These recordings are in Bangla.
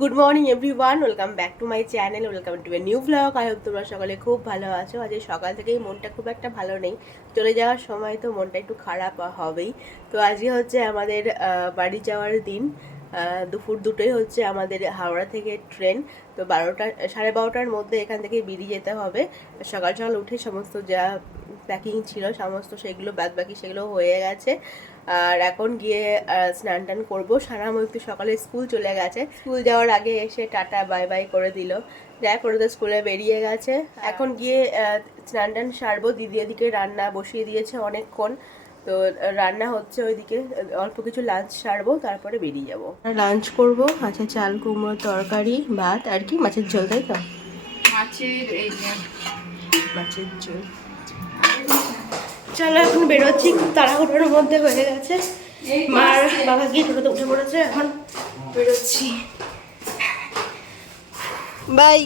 Good morning everyone, welcome back to my channel, welcome to a new blog. I hope তোমরা সকালে খুব ভালো আছো। আজ সকাল থেকেই মনটা খুব একটা ভালো নেই, চলে যাওয়ার সময় তো মনটা একটু খারাপ হবেই। তো আজকে হচ্ছে আমাদের বাড়ি যাওয়ার দিন। দুপুর দুটোই হচ্ছে আমাদের হাওড়া থেকে ট্রেন। তো 12টার মধ্যে এখান থেকে বেরিয়ে যেতে হবে। সকাল সকাল উঠে সমস্ত যা প্যাকিং ছিল সমস্ত সেগুলো বাকি সেগুলো হয়ে গেছে। আর এখন গিয়ে স্নান টান করবো। সানাম একটু সকালে স্কুল চলে গেছে, স্কুল যাওয়ার আগে এসে টাটা বাই বাই করে দিল, যাই করে তো স্কুলে বেরিয়ে গেছে। এখন গিয়ে স্নান টান সারবো। দিদি এদিকে রান্না বসিয়ে দিয়েছে অনেকক্ষণ, তো রান্না হচ্ছে ওইদিকে। অল্প কিছু লাঞ্চ সারবো, তারপরে বেরিয়ে যাবো। লাঞ্চ করবো, আচ্ছা চাল কুমড়োর তরকারি, ভাত আর কি মাছের ঝোল, তাই তো? মাছের ঝোল। চলো এখন বেরোচ্ছি, তাড়াহুড়োর মধ্যে হয়ে গেছে। মার বাবা গিয়ে টোটোতে উঠে পড়েছে, এখন বেরোচ্ছি। বাই।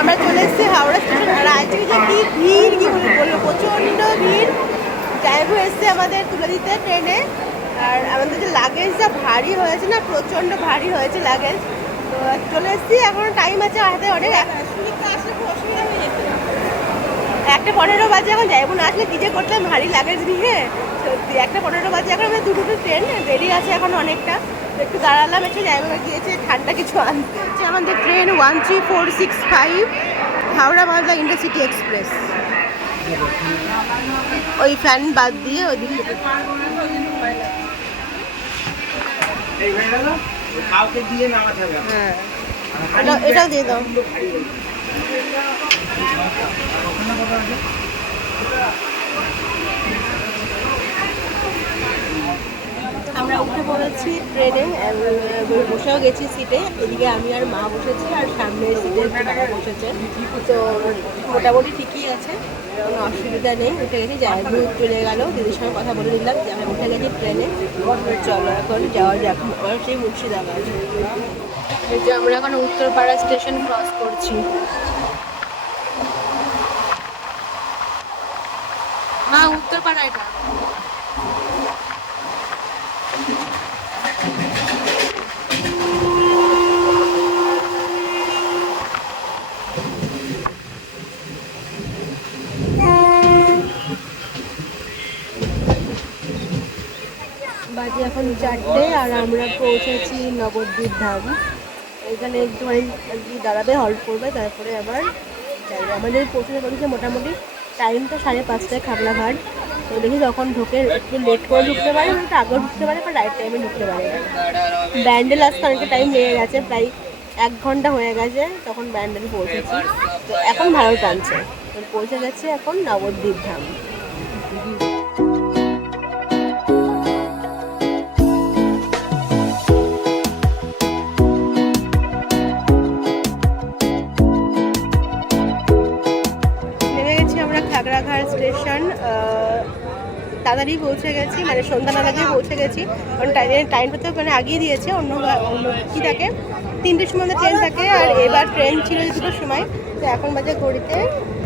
আমরা চলে এসেছি হাওড়া স্টেশন। আর আজকে যে কি ভিড়, কি বলবো, প্রচণ্ড ভিড়। ড্রাইভার এসছে আমাদের তুলে দিতে ট্রেনে। আর আমাদের যে লাগেজ যা ভারী হয়েছে না, প্রচণ্ড ভারী হয়েছে লাগেজ। তো চলে এসেছি, এখনো টাইম আছে হাতে অনেক। 1:15 বাজে, এখন যাইবো না আসলে নিজে করতাম ভারী লাগেজ নিয়ে। সত্যি 1:15 বাজে, এখন আমাদের দুটো ট্রেন দেরি আছে এখন অনেকটা। একটু দাঁড়ালাম, একটু ড্রাইভার গিয়েছে ঠান্ডা কিছু আনতে। আমাদের train 13465 Howrah Malda intercity express. ওই ফ্যান বাদ দিয়ে ওই দিকে হ্যাঁ, এটাও দিয়ে দাও। আমরা উঠে পড়েছি ট্রেনে, বসেও গেছি সিটে। এদিকে আমি আর মা বসেছি, আর সামনে সিটে বাবা বসেছে। তো মোটামুটি ঠিকই আছে, কোনো অসুবিধা নেই। উঠে গেছি, ড্রাইভার চলে গেল, দিদির সঙ্গে কথা বলে দিলাম যে আমরা উঠে গেছি ট্রেনে, চলো এখন যাওয়া যাক। আমার সেই মুর্শিদাবাদ। এই যে আমরা এখন উত্তরপাড়া স্টেশন ক্রস করছি। মা, উত্তরপাড়া এটা। বাজে এখন 4টে, আর আমরা পৌঁছেছি নবদ্বীপ ধাম। এখানে একটু দাঁড়াবে, হল্ট করবে, তারপরে আবার যাইবে। আমাদের পৌঁছতে পৌঁছতে মোটামুটি টাইম তো 5:30 খাগড়াঘাট। তো দেখি তখন ঢোকে, একটু লেট করে ঢুকতে পারে, একটু আগেও ঢুকতে পারে, বা রাইট টাইমে ঢুকতে পারে। ব্যান্ডেল আসতে অনেকটা টাইম লেগে গেছে, প্রায় 1 ঘন্টা হয়ে গেছে তখন ব্যান্ডেল পৌঁছেছি। তো এখন ভালো টানছে, পৌঁছে গেছে এখন নবদ্বীপ ধাম। খাগড়াঘাট স্টেশন তাড়াতাড়ি পৌঁছে গেছি, মানে সন্ধ্যা নাগাদই পৌঁছে গেছি। কারণ টাইমটা তো মানে আগিয়ে দিয়েছে, অন্য কি থাকে 3টের সময় ট্রেন থাকে, আর এবার ট্রেন ছিল 2টোর সময়। তো এখন বাজে ঘড়িতে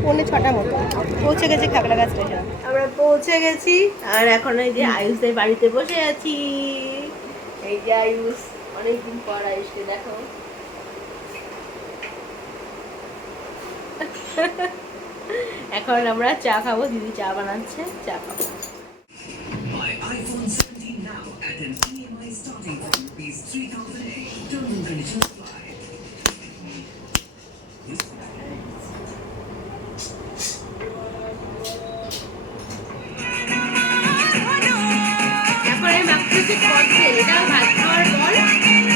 5:45 মতো। পৌঁছে গেছি খাগড়াঘাট স্টেশন, আমরা পৌঁছে গেছি। আর এখন এই যে আয়ুষদের বাড়িতে বসে আছি। এই যে আয়ুষ, অনেকদিন পর আয়ুষকে দেখো। এখন আমরা চা খাবো, দিদি চা বানাচ্ছে, চা খাবো। এখন আমি মাখতেছি কদবেল, এটা ভাত খাওয়ার পর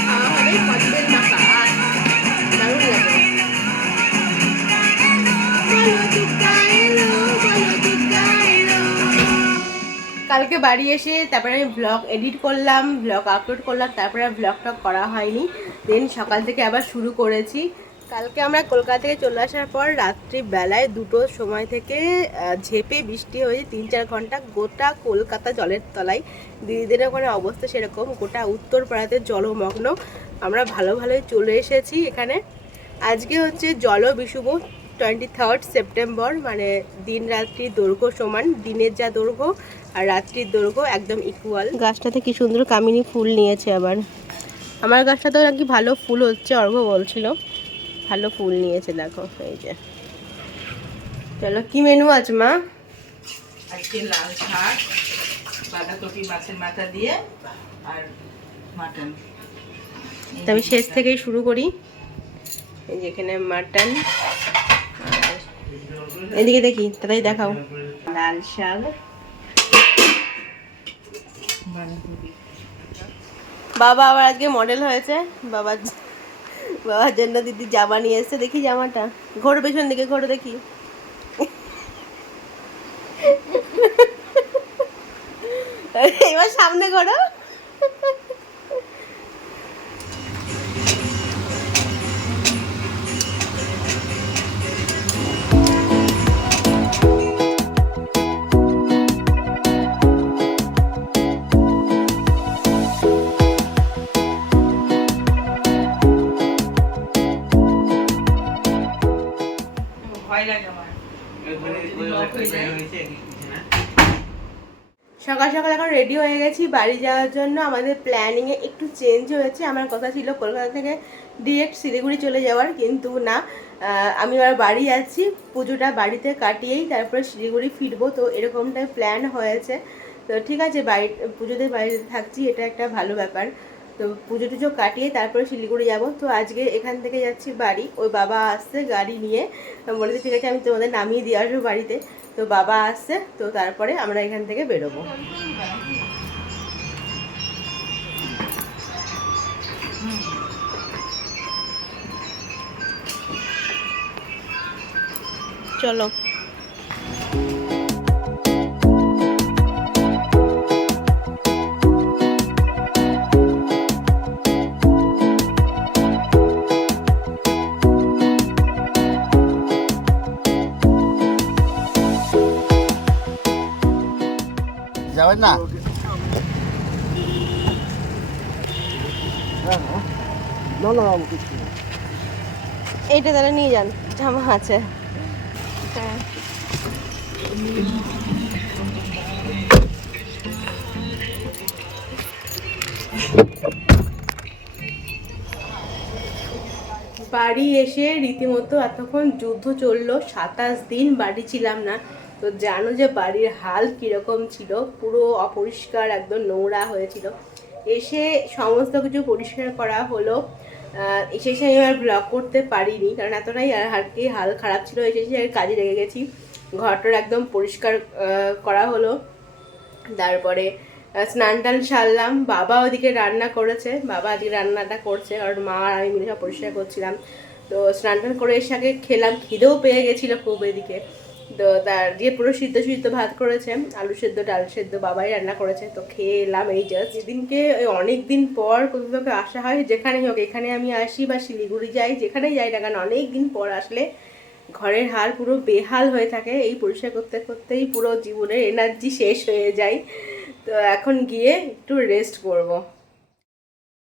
খাওয়া হবে কদবেল মাখা। দারুণ লাগে। কালকে বাড়ি এসে তারপরে আমি ব্লগ এডিট করলাম, ব্লগ আপলোড করলাম, তারপরে আর ব্লগটা করা হয়নি। দেন সকাল থেকে আবার শুরু করেছি। কালকে আমরা কলকাতা থেকে চলে আসার পর রাত্রিবেলায় 2টোর সময় থেকে ঝেপে বৃষ্টি হয়েছে 3-4 ঘন্টা। গোটা কলকাতা জলের তলায়, দিদিদের ওখানে অবস্থা সেরকম, গোটা উত্তরপাড়াতে জলমগ্ন। আমরা ভালোই চলে এসেছি এখানে। আজকে হচ্ছে জল বিশুভ 23 সেপ্টেম্বর, মানে দিন রাত্রির দৈর্ঘ্য সমান। দিনের যা দৈর্ঘ্য আর রাত্রির দৈর্ঘ্য একদম ইকুয়াল। গাছটাতে কি সুন্দর কামিনী ফুল নিয়েছে আবার। আমার গাছটাতেও নাকি ভালো ফুল হচ্ছে, অর্ঘ্য বলছিল ভালো ফুল নিয়েছে। দেখো এই যে। চলো, কি মেনু আছে মা? আজকে লাল শাক, বাঁধাকপি মাছের মাথা দিয়ে আর মাটন। তবে শেষ থেকেই শুরু করি। এই যে এখানে মাটন, এদিকে দেখি তাড়াতাড়ি দেখাও। লাল শাক, বাবা আবার আজকে মডেল হয়েছে। বাবার জন্য দিদি জামা নিয়ে এসছে। দেখি জামাটা, ঘোরো পেছন দিকে, ঘোরো দেখি। এবার সামনে ঘোরো। সকাল সকাল এখন রেডি হয়ে গেছি বাড়ি যাওয়ার জন্য। আমাদের প্ল্যানিংয়ে একটু চেঞ্জ হয়েছে। আমার কথা ছিল কলকাতা থেকে ডিরেক্ট শিলিগুড়ি চলে যাওয়ার, কিন্তু না, আমি আবার বাড়ি যাচ্ছি। পুজোটা বাড়িতে কাটিয়েই তারপরে শিলিগুড়ি ফিরবো, তো এরকমটাই প্ল্যান হয়েছে। তো ঠিক আছে, পুজোতে বাড়িতে থাকছি, এটা একটা ভালো ব্যাপার। তো পুজো টুজো কাটিয়ে তারপরে শিলিগুড়ি যাব। তো আজকে এখান থেকে যাচ্ছি বাড়ি। ওই বাবা আসছে গাড়ি নিয়ে, বলেছে ঠিক আছে আমি তোমাদের নামিয়ে দিয়ে আসবো বাড়িতে। তো বাবা আসছে, তো তারপরে আমরা এখান থেকে বেরোবো। চলো। যাবেন না? এইটা তাহলে নিয়ে যান, জামা আছে। হ্যাঁ, বাড়ি এসে রীতিমতো এতক্ষণ যুদ্ধ চললো। 27 দিন বাড়ি ছিলাম না। তো জানো যে বাড়ির হাল কীরকম ছিল, পুরো অপরিষ্কার, একদম নোংরা হয়েছিল। এসে সমস্ত কিছু পরিষ্কার করা হলো। এসে আমি আর ব্লগ করতে পারিনি, কারণ এতটাই আর কি হাল খারাপ ছিল। এসে আর কাজে লেগে গেছি। ঘরটার একদম পরিষ্কার করা হলো। তারপরে স্নান টান সারলাম। বাবা ওদিকে রান্না করেছে, বাবা আজকে রান্নাটা করছে, কারণ মা আর আমি মিলে সব পরিষ্কার করছিলাম। তো স্নান টান করে এসে আগে খেলাম, খিদেও পেয়ে গেছিলো খুব এদিকে। তো তার দিয়ে পুরো সিদ্ধ সিদ্ধ ভাত করেছে, আলু সেদ্ধ ডাল সেদ্ধ বাবাই রান্না করেছে। তো খেয়ে এলাম এই জাস্ট। যেদিনকে অনেক দিন পর কোথাও থেকে আসা হয়, যেখানেই হোক, এখানে আমি আসি বা শিলিগুড়ি যাই, যেখানেই যাই না কেন, অনেক দিন পর আসলে ঘরের হাল পুরো বেহাল হয়ে থাকে। এই পরিষ্কার করতে করতেই পুরো জীবনের এনার্জি শেষ হয়ে যায়। তো এখন গিয়ে একটু রেস্ট করব।